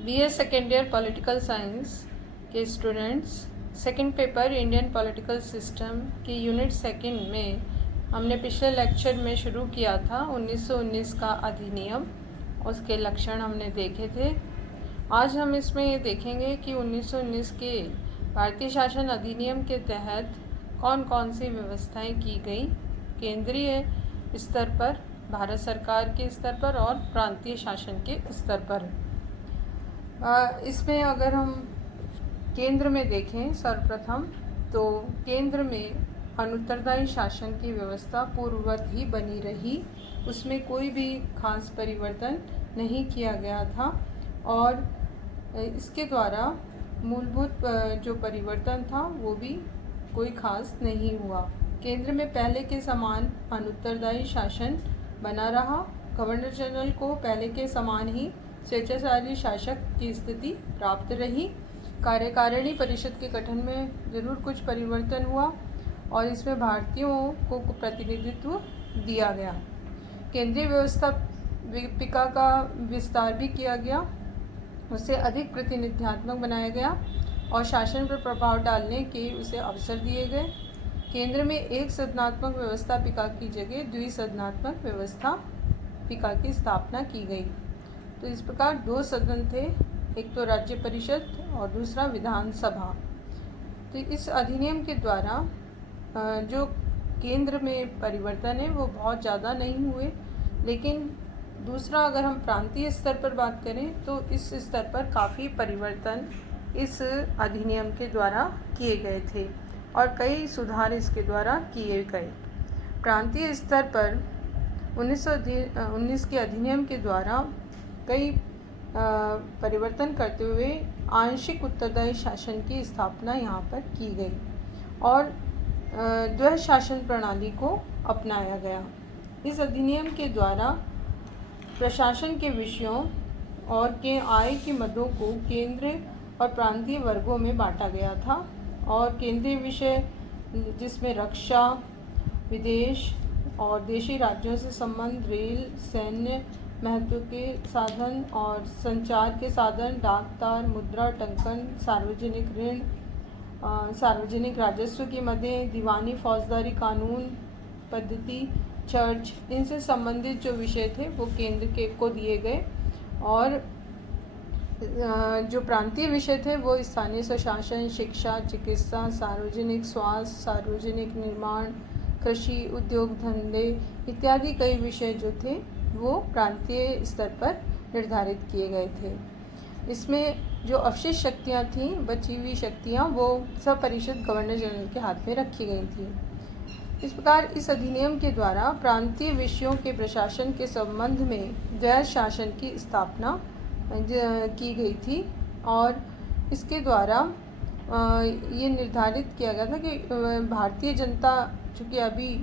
BA second year political science के students, second paper Indian political system की unit second में हमने पिछले लेक्चर में शुरू किया था 1919 का अधिनियम, उसके लक्षण हमने देखे थे। आज हम इसमें ये देखेंगे कि 1919 के भारतीय शासन अधिनियम के तहत कौन कौन सी व्यवस्थाएं की गई केंद्रीय स्तर पर, भारत सरकार के स्तर पर और प्रांतीय शासन के स्तर पर। इसमें अगर हम केंद्र में देखें सर्वप्रथम, तो केंद्र में अनुत्तरदायी शासन की व्यवस्था पूर्ववत ही बनी रही, उसमें कोई भी खास परिवर्तन नहीं किया गया था और इसके द्वारा मूलभूत जो परिवर्तन था वो भी कोई खास नहीं हुआ। केंद्र में पहले के समान अनुत्तरदायी शासन बना रहा। गवर्नर जनरल को पहले के समान ही स्वेच्छाचारी शासक की स्थिति प्राप्त रही। कार्यकारिणी परिषद के गठन में ज़रूर कुछ परिवर्तन हुआ और इसमें भारतीयों को प्रतिनिधित्व दिया गया। केंद्रीय व्यवस्थापिका का विस्तार भी किया गया, उसे अधिक प्रतिनिध्यात्मक बनाया गया और शासन पर प्रभाव डालने के उसे अवसर दिए गए। केंद्र में एक सदनात्मक व्यवस्थापिका की जगह द्विसदनात्मक व्यवस्थापिका की स्थापना की गई। तो इस प्रकार दो सदन थे, एक तो राज्य परिषद और दूसरा विधानसभा। तो इस अधिनियम के द्वारा जो केंद्र में परिवर्तन है वो बहुत ज़्यादा नहीं हुए, लेकिन दूसरा अगर हम प्रांतीय स्तर पर बात करें तो इस स्तर पर काफ़ी परिवर्तन इस अधिनियम के द्वारा किए गए थे और कई सुधार इसके द्वारा किए गए। प्रांतीय स्तर पर 1919 के अधिनियम के द्वारा कई परिवर्तन करते हुए आंशिक उत्तरदायी शासन की स्थापना यहाँ पर की गई और द्वैध शासन प्रणाली को अपनाया गया। इस अधिनियम के द्वारा प्रशासन के विषयों और के आय के मदों को केंद्र और प्रांतीय वर्गों में बांटा गया था और केंद्रीय विषय जिसमें रक्षा, विदेश और देशी राज्यों से संबंध, रेल, सैन्य महत्व के साधन और संचार के साधन, डाक तार, मुद्रा टंकन, सार्वजनिक ऋण, सार्वजनिक राजस्व की मदें, दीवानी फौजदारी कानून पद्धति, चर्च, इनसे संबंधित जो विषय थे वो केंद्र को दिए गए और जो प्रांतीय विषय थे वो स्थानीय स्वशासन, शिक्षा, चिकित्सा, सार्वजनिक स्वास्थ्य, सार्वजनिक निर्माण, कृषि, उद्योग धंधे इत्यादि कई विषय जो थे वो प्रांतीय स्तर पर निर्धारित किए गए थे। इसमें जो अवशिष्ट शक्तियाँ थीं, बची हुई शक्तियाँ, वो सब परिषद गवर्नर जनरल के हाथ में रखी गई थी। इस प्रकार इस अधिनियम के द्वारा प्रांतीय विषयों के प्रशासन के संबंध में द्वैध शासन की स्थापना की गई थी और इसके द्वारा ये निर्धारित किया गया था कि भारतीय जनता चूँकि अभी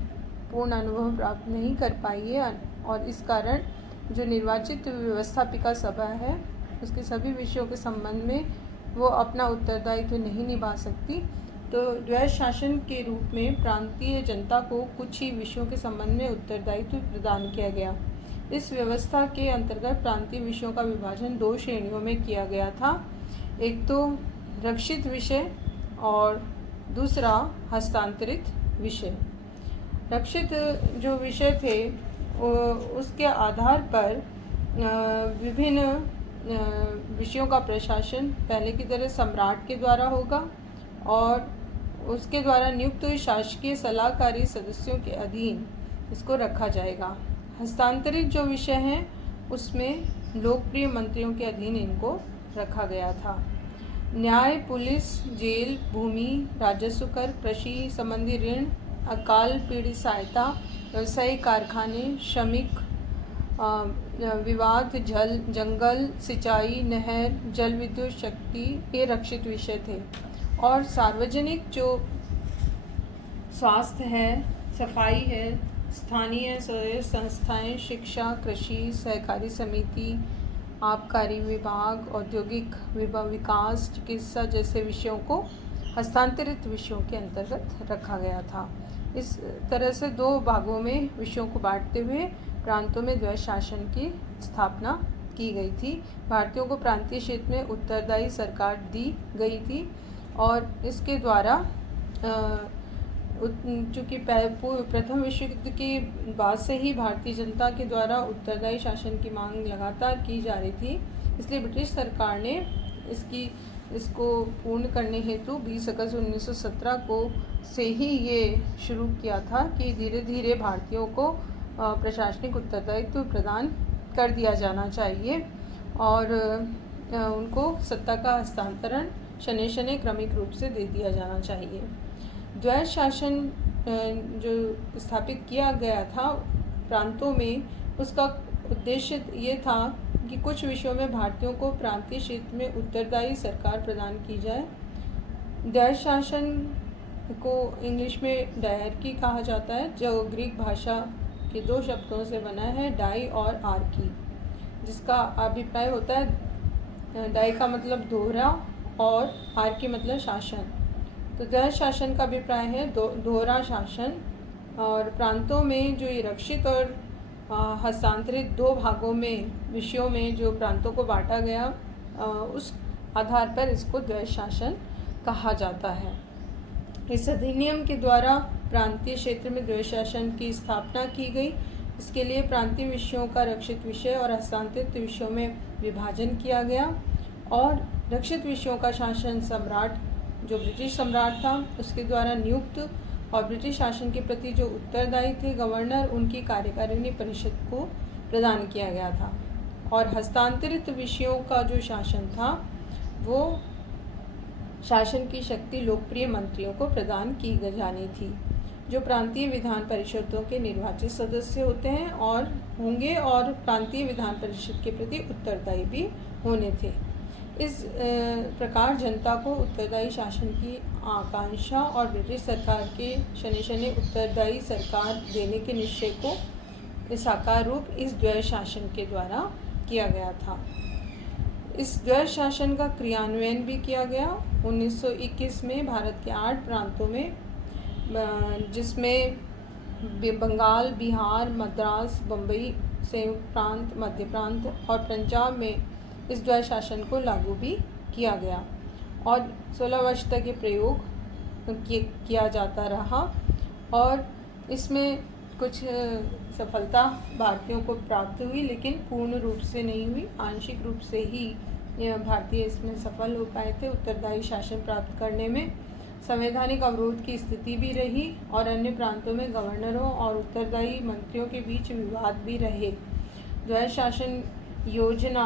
पूर्ण अनुभव प्राप्त नहीं कर पाई है और इस कारण जो निर्वाचित व्यवस्थापिका सभा है उसके सभी विषयों के संबंध में वो अपना उत्तरदायित्व नहीं निभा सकती, तो द्वैध शासन के रूप में प्रांतीय जनता को कुछ ही विषयों के संबंध में उत्तरदायित्व प्रदान किया गया। इस व्यवस्था के अंतर्गत प्रांतीय विषयों का विभाजन दो श्रेणियों में किया गया था, एक तो रक्षित विषय और दूसरा हस्तांतरित विषय। रक्षित जो विषय थे उसके आधार पर विभिन्न विषयों का प्रशासन पहले की तरह सम्राट के द्वारा होगा और उसके द्वारा नियुक्त हुए शासकीय सलाहकारी सदस्यों के अधीन इसको रखा जाएगा। हस्तांतरित जो विषय हैं उसमें लोकप्रिय मंत्रियों के अधीन इनको रखा गया था। न्याय, पुलिस, जेल, भूमि, राजस्व कर, कृषि संबंधी ऋण, अकाल पीड़ित सहायता, व्यवसायिक कारखाने, श्रमिक विवाद, जल, जंगल, सिंचाई, नहर, जल विद्युत शक्ति, ये रक्षित विषय थे। और सार्वजनिक जो स्वास्थ्य है, सफाई है, स्थानीय स्वयं संस्थाएं, शिक्षा, कृषि, सहकारी समिति, आबकारी विभाग, औद्योगिक विकास, चिकित्सा जैसे विषयों को हस्तांतरित विषयों के अंतर्गत रखा गया था। इस तरह से दो भागों में विषयों को बांटते हुए प्रांतों में द्वैध शासन की स्थापना की गई थी। भारतीयों को प्रांतीय क्षेत्र में उत्तरदायी सरकार दी गई थी और इसके द्वारा चूँकि प्रथम विश्व युद्ध के बाद से ही भारतीय जनता के द्वारा उत्तरदायी शासन की मांग लगातार की जा रही थी, इसलिए ब्रिटिश सरकार ने इसको पूर्ण करने हेतु 20 अगस्त 1917 को से ही ये शुरू किया था कि धीरे धीरे भारतीयों को प्रशासनिक उत्तरदायित्व प्रदान कर दिया जाना चाहिए और उनको सत्ता का हस्तांतरण शनय शनय क्रमिक रूप से दे दिया जाना चाहिए। द्वैध शासन जो स्थापित किया गया था प्रांतों में, उसका उद्देश्य ये था कि कुछ विषयों में भारतीयों को प्रांतीय क्षेत्र में उत्तरदायी सरकार प्रदान की जाए। द्वैध शासन को इंग्लिश में डायरकी कहा जाता है, जो ग्रीक भाषा के 2 शब्दों से बना है, डाई और आर्की, जिसका अभिप्राय होता है, डाई का मतलब दोहरा और आर्की मतलब शासन। तो द्वैध शासन का अभिप्राय है दोहरा शासन, और प्रांतों में जो ये रक्षित और हस्तांतरित 2 भागों में विषयों में जो प्रांतों को बांटा गया, उस आधार पर इसको द्वैध शासन कहा जाता है। इस अधिनियम के द्वारा प्रांतीय क्षेत्र में द्वैध शासन की स्थापना की गई। इसके लिए प्रांतीय विषयों का रक्षित विषय और हस्तांतरित विषयों में विभाजन किया गया और रक्षित विषयों का शासन सम्राट, जो ब्रिटिश सम्राट था, उसके द्वारा नियुक्त और ब्रिटिश शासन के प्रति जो उत्तरदायी थे गवर्नर, उनकी कार्यकारिणी परिषद को प्रदान किया गया था। और हस्तांतरित विषयों का जो शासन था वो शासन की शक्ति लोकप्रिय मंत्रियों को प्रदान की जानी थी, जो प्रांतीय विधान परिषदों के निर्वाचित सदस्य होते हैं और होंगे और प्रांतीय विधान परिषद के प्रति उत्तरदायी भी होने थे। इस प्रकार जनता को उत्तरदायी शासन की आकांक्षा और ब्रिटिश सरकार के शनय शनय उत्तरदायी सरकार देने के निश्चय को साकार रूप इस द्वैध शासन के द्वारा किया गया था। इस द्वैध शासन का क्रियान्वयन भी किया गया 1921 में भारत के 8 प्रांतों में, जिसमें बंगाल, बिहार, मद्रास, बम्बई, संयुक्त प्रांत, मध्य प्रांत और पंजाब में इस द्वैध शासन को लागू भी किया गया और 16 वर्ष तक ये प्रयोग किया जाता रहा और इसमें कुछ सफलता भारतीयों को प्राप्त हुई, लेकिन पूर्ण रूप से नहीं हुई। आंशिक रूप से ही भारतीय इसमें सफल हो पाए थे उत्तरदायी शासन प्राप्त करने में। संवैधानिक अवरोध की स्थिति भी रही और अन्य प्रांतों में गवर्नरों और उत्तरदायी मंत्रियों के बीच विवाद भी रहे। द्वैध शासन योजना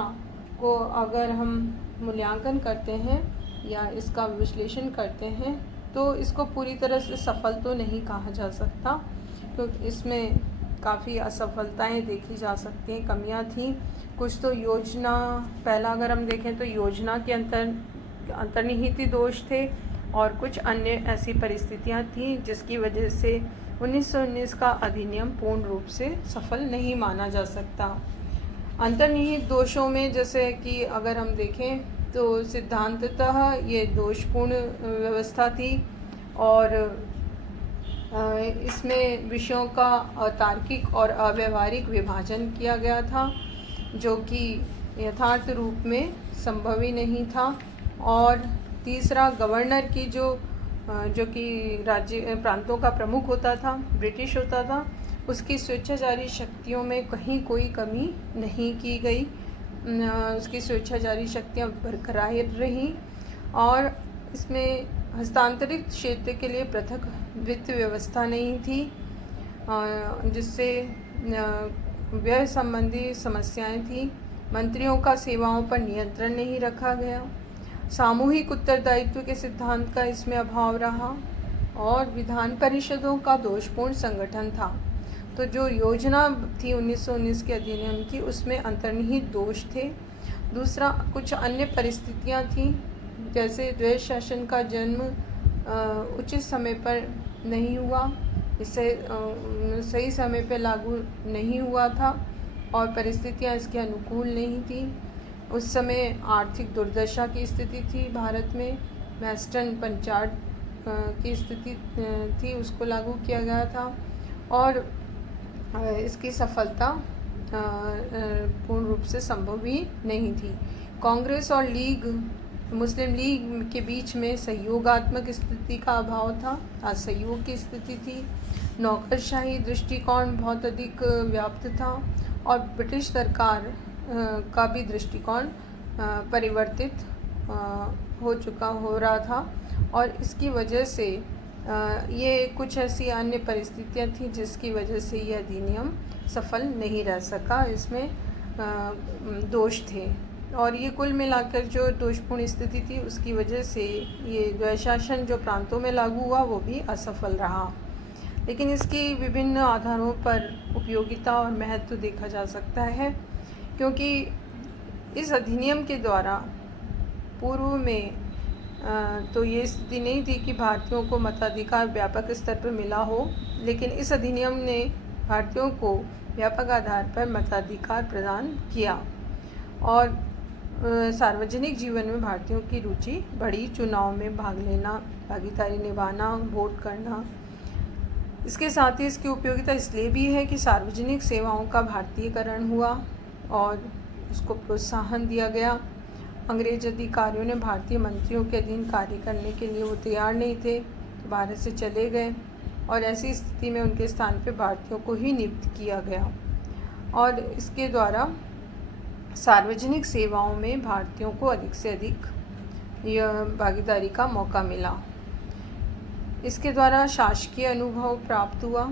को अगर हम मूल्यांकन करते हैं या इसका विश्लेषण करते हैं तो इसको पूरी तरह से सफल तो नहीं कहा जा सकता, क्योंकि इसमें काफ़ी असफलताएं देखी जा सकती हैं, कमियां थीं। कुछ तो योजना, पहला अगर हम देखें तो योजना के अंतर्निहित दोष थे और कुछ अन्य ऐसी परिस्थितियां थीं जिसकी वजह से 1919 का अधिनियम पूर्ण रूप से सफल नहीं माना जा सकता। अंतर्निहित दोषों में जैसे कि अगर हम देखें तो सिद्धांततः ये दोषपूर्ण व्यवस्था थी और इसमें विषयों का अतार्किक और अव्यवहारिक विभाजन किया गया था, जो कि यथार्थ रूप में संभव ही नहीं था। और तीसरा, गवर्नर की जो कि राज्य प्रांतों का प्रमुख होता था, ब्रिटिश होता था, उसकी स्वेच्छाचारी शक्तियों में कहीं कोई कमी नहीं की गई। उसकी स्वेच्छाचारी शक्तियाँ बरकरार रहीं और इसमें हस्तांतरित क्षेत्र के लिए पृथक वित्त व्यवस्था नहीं थी, जिससे व्यय संबंधी समस्याएं थीं। मंत्रियों का सेवाओं पर नियंत्रण नहीं रखा गया। सामूहिक उत्तरदायित्व के सिद्धांत का इसमें अभाव रहा और विधान परिषदों का दोषपूर्ण संगठन था। तो जो योजना थी 1919 के अधिनियम की, उसमें अंतर्निहित दोष थे। दूसरा, कुछ अन्य परिस्थितियां थीं, जैसे द्वैध शासन का जन्म उचित समय पर नहीं हुआ, इससे सही समय पर लागू नहीं हुआ था और परिस्थितियां इसके अनुकूल नहीं थी। उस समय आर्थिक दुर्दशा की स्थिति थी भारत में, वेस्टर्न पंचाट की स्थिति थी, उसको लागू किया गया था और इसकी सफलता पूर्ण रूप से संभव ही नहीं थी। कांग्रेस और मुस्लिम लीग के बीच में सहयोगात्मक स्थिति का अभाव था, असहयोग की स्थिति थी। नौकरशाही दृष्टिकोण बहुत अधिक व्याप्त था और ब्रिटिश सरकार का भी दृष्टिकोण परिवर्तित हो रहा था और इसकी वजह से ये कुछ ऐसी अन्य परिस्थितियाँ थी जिसकी वजह से यह अधिनियम सफल नहीं रह सका। इसमें दोष थे और ये कुल मिलाकर जो दोषपूर्ण स्थिति थी उसकी वजह से ये द्वैशासन जो प्रांतों में लागू हुआ वो भी असफल रहा। लेकिन इसकी विभिन्न आधारों पर उपयोगिता और महत्व देखा जा सकता है, क्योंकि इस अधिनियम के द्वारा पूर्व में तो ये स्थिति नहीं थी कि भारतीयों को मताधिकार व्यापक स्तर पर मिला हो, लेकिन इस अधिनियम ने भारतीयों को व्यापक आधार पर मताधिकार प्रदान किया और सार्वजनिक जीवन में भारतीयों की रुचि बढ़ी, चुनाव में भाग लेना, भागीदारी निभाना, वोट करना। इसके साथ ही इसकी उपयोगिता इसलिए भी है कि सार्वजनिक सेवाओं का भारतीयकरण हुआ और उसको प्रोत्साहन दिया गया। अंग्रेज अधिकारियों ने भारतीय मंत्रियों के अधीन कार्य करने के लिए वो तैयार नहीं थे, तो भारत से चले गए और ऐसी स्थिति में उनके स्थान पर भारतीयों को ही नियुक्त किया गया और इसके द्वारा सार्वजनिक सेवाओं में भारतीयों को अधिक से अधिक भागीदारी का मौका मिला। इसके द्वारा शासकीय अनुभव प्राप्त हुआ,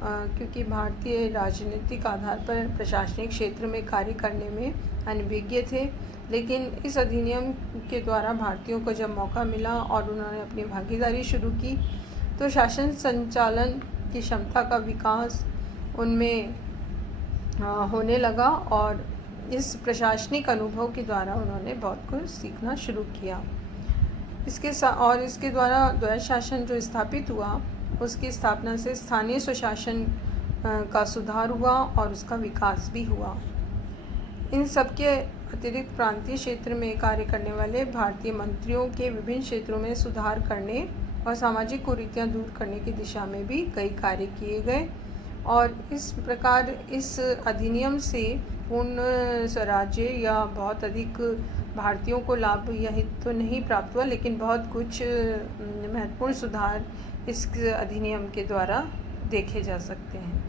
क्योंकि भारतीय राजनीतिक आधार पर प्रशासनिक क्षेत्र में कार्य करने में अनभिज्ञ थे। लेकिन इस अधिनियम के द्वारा भारतीयों को जब मौका मिला और उन्होंने अपनी भागीदारी शुरू की तो शासन संचालन की क्षमता का विकास उनमें होने लगा और इस प्रशासनिक अनुभव के द्वारा उन्होंने बहुत कुछ सीखना शुरू किया। इसके द्वारा द्वैध शासन जो स्थापित हुआ उसकी स्थापना से स्थानीय स्वशासन का सुधार हुआ और उसका विकास भी हुआ। इन सब के अतिरिक्त प्रांतीय क्षेत्र में कार्य करने वाले भारतीय मंत्रियों के विभिन्न क्षेत्रों में सुधार करने और सामाजिक कुरीतियाँ दूर करने की दिशा में भी कई कार्य किए गए और इस प्रकार इस अधिनियम से पूर्ण स्वराज्य या बहुत अधिक भारतीयों को लाभ यह तो नहीं प्राप्त हुआ, लेकिन बहुत कुछ महत्वपूर्ण सुधार इस अधिनियम के द्वारा देखे जा सकते हैं।